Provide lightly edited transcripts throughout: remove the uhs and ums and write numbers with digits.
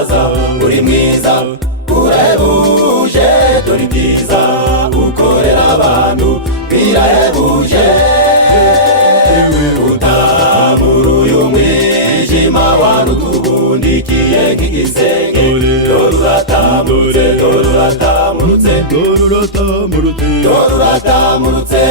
musaza uri mwiza urahebuje dore ibyiza ukorera abantu birahebuje utamura uyu mwijima warutubundikiye nk'igisenge dore uratamurutse dore uratamurutse dore uratamurutse dore uratamurutse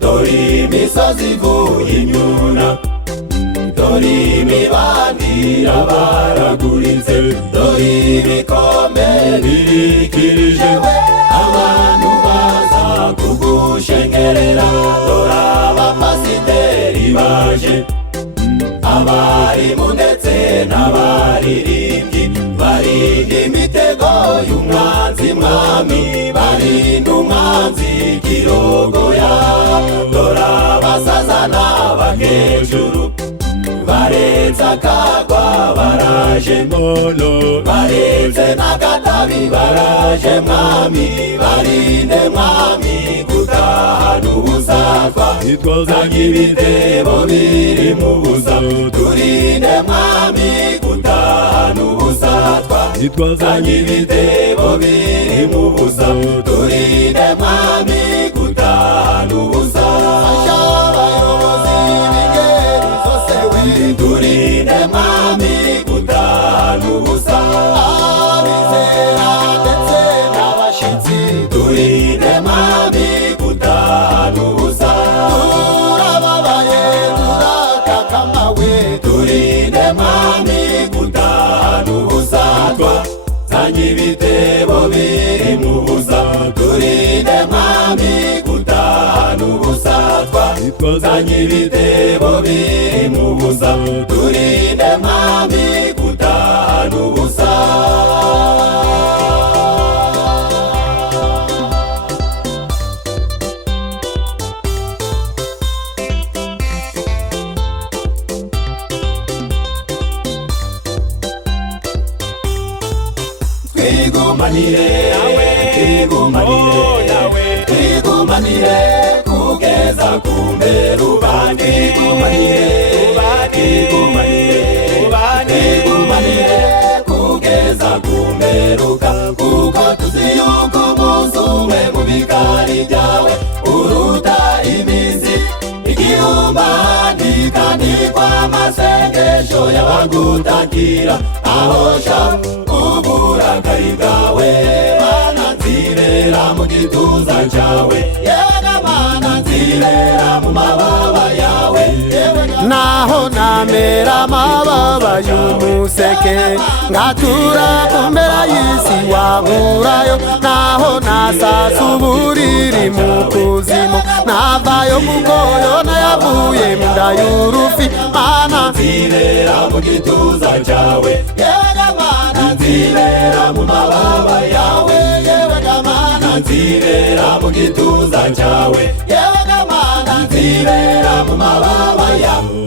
dore imisozi ivuye imyuna dore imibandira baragurinze dore ibikombe birikirije abantu baza kugushengerera dore abapasiteri baje abarimu ndetse n'abaririmbyi barinda imitego y'umwanzi mwami barinda umwanzi kirogoya dore abasaza n'abakecuru barenze akagwa baraje mono barenze n'agatabi baraje mwami barinde mwami gutahana ubusatwa twazanye ibitebo biri mu busa turinde mwami gutahana ubusatwa twazanye ibitebo biri mu busa turinde mwami gutahana ubusatwa abayobozi b'ingeri zose turinde mwami gutahana ubusa abizera ndetse n'abashitsi turinde mwami gutahana ubusa turababaye turakakamawe turinde mwami gutahana ubusa twazanye ibitebo biri mu busa turinde mwami gutahana ubusa twazanye ibitebo biri mu busa turinde mwami gutahana ubusa twigumanire twigumanire twigumanire kugeza ku mberuka twigumanire twigumanire twigumanire kugeza ku mberuka kuko tuzi yuko umunsi umwe mu bikari byawe uruta iminsi igihumbi kandi kw'amasengesho y'abagutakira ahosha uburakari bwawe mana nzibera mu gituza cyawe yewe mana nzibera mu mababa yawe naho namera amababa y'umuseke ngatura ku mpera y'isi wankurayo naho nasasa uburiri mu kuzimu navayo kuko yona yavuye mu nda y'urufi mana nzibera mu gituza cyawe yewe mana nzibera mu mababa yawe yewe mana nzibera mu gituza cyawe yewe mana nzibera mu mababa yawe